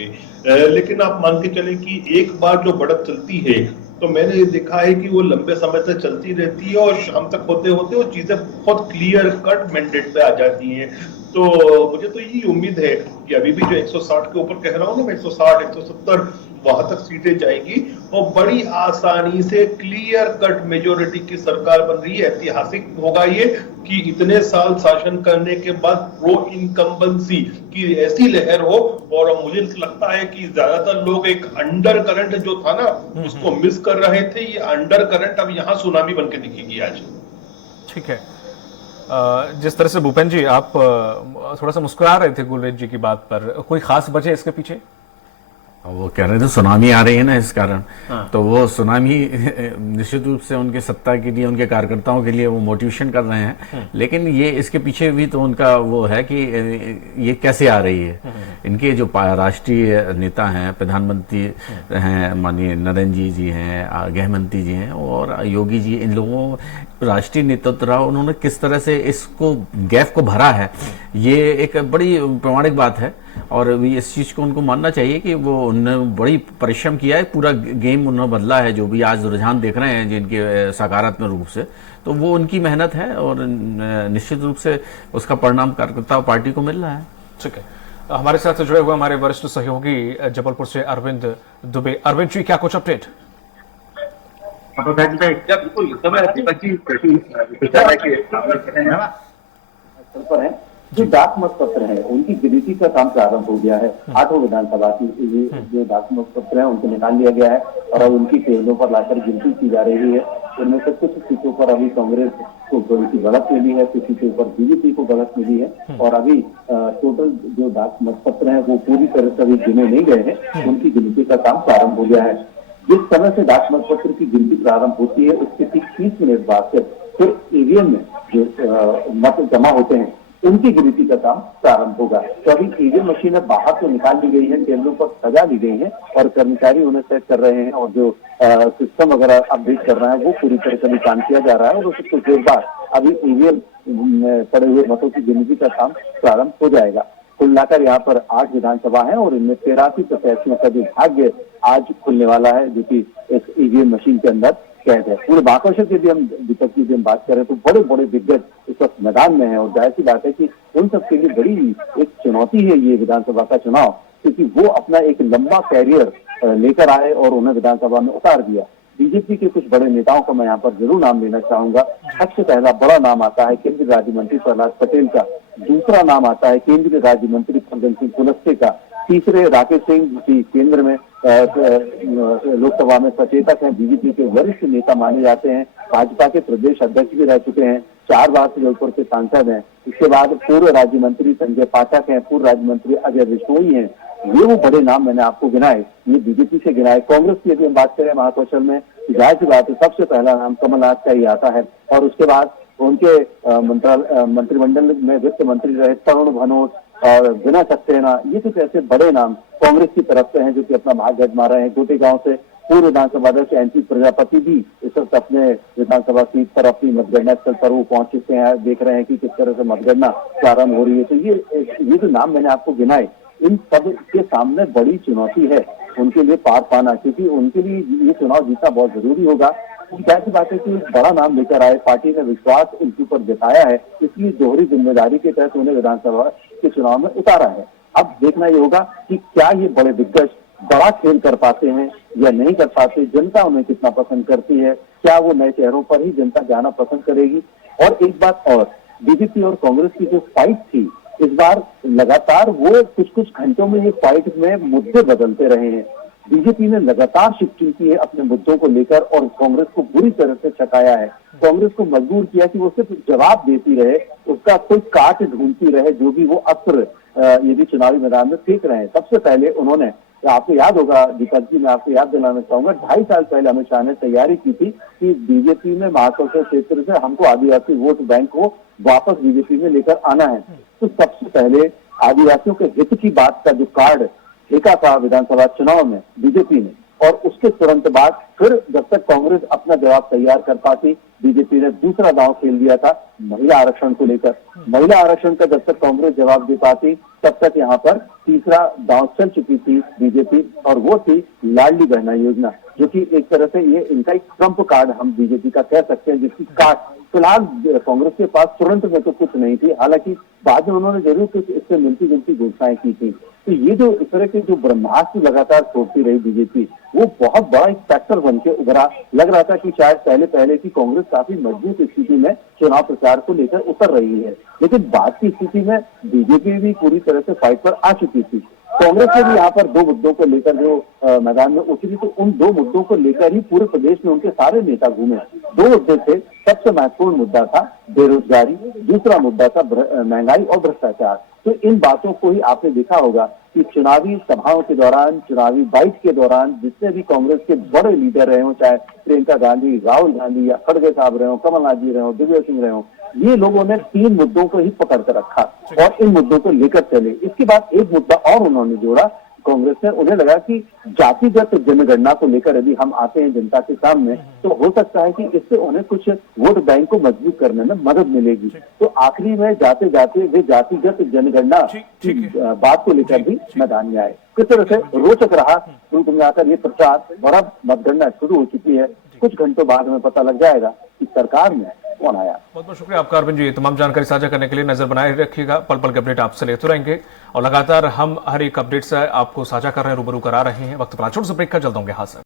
होंगे। लेकिन आप मान के चले कि एक बार जो बढ़त चलती है तो मैंने ये देखा है कि वो लंबे समय तक चलती रहती है और शाम तक होते होते वो चीजें बहुत क्लियर कट मैंडेट पे आ जाती हैं। तो मुझे तो यही उम्मीद है कि अभी भी जो 160 के ऊपर कह रहा हूँ ना मैं, 160 170 वहां तक सीटें जाएंगी और बड़ी आसानी से क्लियर कट मेजोरिटी की सरकार बन रही है। ऐतिहासिक होगा ये कि इतने साल शासन करने के बाद प्रो इनकम्बेंसी की ऐसी लहर हो। और मुझे लगता है कि ज्यादातर लोग एक अंडर करंट जो था ना उसको मिस कर रहे थे। ये अंडर करंट अब यहाँ सुनामी बन के दिखेगी आज। ठीक है। जिस तरह से भूपेन जी आप थोड़ा सा मुस्कुरा रहे थे गुलरेज जी की बात पर, कोई खास वजह इसके पीछे? वो कह रहे थे सुनामी आ रही है ना इस कारण। हाँ। तो वो सुनामी निश्चित रूप से उनके सत्ता के लिए, उनके कार्यकर्ताओं के लिए वो मोटिवेशन कर रहे हैं, लेकिन ये इसके पीछे भी तो उनका वो है कि ये कैसे आ रही है। इनके जो राष्ट्रीय नेता हैं, प्रधानमंत्री हैं माननीय नरेंद्र जी हैं, गृह मंत्री जी हैं और योगी जी, इन लोगों राष्ट्रीय नेतृत्व रहा, उन्होंने किस तरह से इसको गैप को भरा है, ये एक बड़ी प्रामाणिक बात है। और इस चीज को उनको मानना चाहिए कि वो उन्होंने बड़ी परिश्रम किया है, पूरा गेम उन्होंने बदला है। जो भी आज रुझान देख रहे हैं जिनके सकारात्मक रूप से, तो वो उनकी मेहनत है और निश्चित रूप से उसका परिणाम कार्यकर्ता और पार्टी को मिल रहा है। ठीक है। हमारे साथ जुड़े हुए हमारे वरिष्ठ सहयोगी जबलपुर से अरविंद दुबे। अरविंद जी, क्या कुछ अपडेट? बिल्कुल पर है जो डाक मतपत्र है उनकी गिनती का काम प्रारंभ हो गया है। 8 विधानसभा की जो डाक मतपत्र है उनको निकाल लिया गया है और अब उनकी टेबलों पर लाकर गिनती की जा रही है। उनमें से कुछ सीटों पर अभी कांग्रेस को थोड़ी सी बढ़त मिली है, कुछ सीटों पर बीजेपी को बढ़त मिली है और अभी टोटल जो डाक मतपत्र है वो पूरी तरह से अभी गिने नहीं गए हैं। उनकी गिनती का काम प्रारंभ हो गया है। जिस समय से डाक मतपत्र की गिनती प्रारंभ होती है उसके ठीक 30 मिनट बाद से फिर ईवीएम में जो मत जमा होते हैं उनकी गिनती का काम प्रारंभ होगा। तो अभी ईवीएम मशीनें बाहर तो निकाल ली गई हैं, टेबलों पर सजा ली गई हैं और कर्मचारी उन्हें चेक कर रहे हैं और जो सिस्टम वगैरह अपडेट कर रहा है वो पूरी तरह से काम किया जा रहा है और उससे कुछ देर बाद अभी ईवीएम पड़े हुए मतों की गिनती का काम प्रारंभ हो जाएगा। कुल मिलाकर यहाँ पर 8 विधानसभा है और इनमें 83 प्रत्याशियों का जो भाग्य आज खुलने वाला है, जो कि इस ईवीएम मशीन के अंदर कैद है। पूरे महाकौशल की भी हम दीपक की हम बात करें तो बड़े बड़े दिग्गज इस वक्त मैदान में है और जाहिर सी बात है कि उन सबके लिए बड़ी एक चुनौती है ये विधानसभा का चुनाव, क्योंकि वो अपना एक लंबा कैरियर लेकर आए और उन्हें विधानसभा में उतार दिया। बीजेपी के कुछ बड़े नेताओं का मैं यहाँ पर जरूर नाम लेना चाहूंगा। सबसे पहला बड़ा नाम आता है केंद्रीय राज्य मंत्री प्रहलाद पटेल का, दूसरा नाम आता है केंद्रीय राज्य मंत्री फग्गन सिंह कुलस्ते का, तीसरे राकेश सिंह जो कि केंद्र में लोकसभा में सचेतक हैं, बीजेपी के वरिष्ठ नेता माने जाते हैं, भाजपा के प्रदेश अध्यक्ष भी रह चुके हैं, 4 बार से जबलपुर के सांसद हैं। इसके बाद पूर्व राज्य मंत्री संजय पाठक हैं, पूर्व राज्य मंत्री अजय विश्नोई हैं। ये वो बड़े नाम मैंने आपको गिनाए, ये बीजेपी से गिनाए। कांग्रेस की यदि हम बात करें महाकौशल में, जाहिर सी बात है सबसे पहला नाम कमलनाथ का ही आता है और उसके बाद उनके मंत्रिमंडल में वित्त मंत्री रहे तरुण भनोट और बिना सक्सेना, ये कुछ ऐसे बड़े नाम कांग्रेस की तरफ से हैं जो कि अपना भाग्य आजमा रहे हैं। गोटेगांव से पूर्व विधानसभा अध्यक्ष एनपी प्रजापति भी इस वक्त अपने विधानसभा सीट पर अपनी मतगणना स्थल पर वो पहुंच चुके हैं, देख रहे हैं कि किस तरह से मतगणना प्रारंभ हो रही है। तो ये जो नाम मैंने आपको गिनाए, इन सब के सामने बड़ी चुनौती है उनके लिए पार पाना, क्योंकि उनके लिए ये चुनाव जीतना बहुत जरूरी होगा। क्या सी बात है कि बड़ा नाम लेकर आए, पार्टी ने विश्वास इनके ऊपर जताया है, इसलिए दोहरी जिम्मेदारी के तहत उन्हें विधानसभा के चुनाव में उतारा है। अब देखना ये होगा कि क्या ये बड़े दिग्गज बड़ा खेल कर पाते हैं या नहीं कर पाते, जनता उन्हें कितना पसंद करती है, क्या वो नए चेहरों पर ही जनता जाना पसंद करेगी। और एक बात और, बीजेपी और कांग्रेस की जो फाइट थी इस बार लगातार वो कुछ घंटों में ये फाइट में मुद्दे बदलते रहे हैं। बीजेपी ने लगातार शिफ्टिंग की है अपने मुद्दों को लेकर और कांग्रेस को बुरी तरह से छकाया है। कांग्रेस को मजबूर किया कि वो सिर्फ जवाब देती रहे, उसका कोई काट ढूंढती रहे, जो भी वो अस्त्र ये भी चुनावी मैदान में फेंक रहे हैं। सबसे पहले उन्होंने, आपको याद होगा दीपक जी, मैं आपको याद दिलाना चाहूंगा, 2.5 साल पहले अमित शाह ने तैयारी की थी कि बीजेपी में महाकौशल क्षेत्र से हमको आदिवासी वोट बैंक को वापस बीजेपी में लेकर आना है। तो सबसे पहले आदिवासियों के हित की बात का जो कार्ड फेंका था विधानसभा चुनाव में बीजेपी ने, और उसके तुरंत बाद फिर जब तक कांग्रेस अपना जवाब तैयार कर पाती, बीजेपी ने दूसरा दांव खेल दिया था महिला आरक्षण को लेकर। महिला आरक्षण का जब तक कांग्रेस जवाब दे पाती, तब तक यहाँ पर तीसरा दांव चल चुकी थी बीजेपी, और वो थी लाडली बहना योजना, जो कि एक तरह से ये इनका एक ट्रम्प कार्ड हम बीजेपी का कह सकते हैं, जिसकी काट फिलहाल कांग्रेस के पास तुरंत में तो कुछ नहीं थी। हालांकि बाद में उन्होंने जरूर कुछ इससे मिलती जुलती घोषणाएं की थी। तो ये जो इस तरह के जो ब्रह्मास्त्र लगातार छोड़ती रही बीजेपी, वो बहुत बड़ा एक फैक्टर बन के उभरा। लग रहा था कि शायद पहले की कांग्रेस काफी मजबूत स्थिति में चुनाव प्रचार को लेकर उतर रही है, लेकिन बाद की स्थिति में बीजेपी भी पूरी तरह से फाइट पर आ चुकी थी। कांग्रेस ने भी यहाँ पर दो मुद्दों को लेकर जो मैदान में उतरी, तो उन दो मुद्दों को लेकर ही पूरे प्रदेश में उनके सारे नेता घूमे। दो मुद्दे थे, सबसे महत्वपूर्ण मुद्दा था बेरोजगारी, दूसरा मुद्दा था महंगाई और भ्रष्टाचार। तो इन बातों को ही आपने देखा होगा कि चुनावी सभाओं के दौरान, चुनावी बाइट के दौरान जितने भी कांग्रेस के बड़े लीडर रहे हो, चाहे प्रियंका गांधी, राहुल गांधी या खड़गे साहब रहे हो, कमलनाथ जी रहे हो, दिग्विजय सिंह रहे हो, ये लोगों ने तीन मुद्दों को ही पकड़ कर रखा और इन मुद्दों को लेकर चले। इसके बाद एक मुद्दा और उन्होंने जोड़ा कांग्रेस ने, उन्हें लगा कि जातिगत जनगणना को लेकर यदि हम आते हैं जनता के सामने, तो हो सकता है कि इससे उन्हें कुछ वोट बैंक को मजबूत करने में मदद मिलेगी। तो आखिरी में जाते जाते वे जातिगत जनगणना की बात को लेकर भी मैदान में आए। किस तरह से रोचक रहा कुल मिलाकर ये प्रचार, और अब मतगणना शुरू हो चुकी है। कुछ घंटों बाद में पता लग जाएगा कि सरकार में कौन आया। बहुत बहुत शुक्रिया आपका अरविंद जी, ये तमाम जानकारी साझा करने के लिए। नजर बनाए रखिएगा, पल पल के अपडेट आपसे लेते रहेंगे और लगातार हम हर एक अपडेट से आपको साझा कर रहे हैं, रूबरू करा रहे हैं। वक्त पर छोटे से ब्रेक का, जल्द होंगे हाजिर।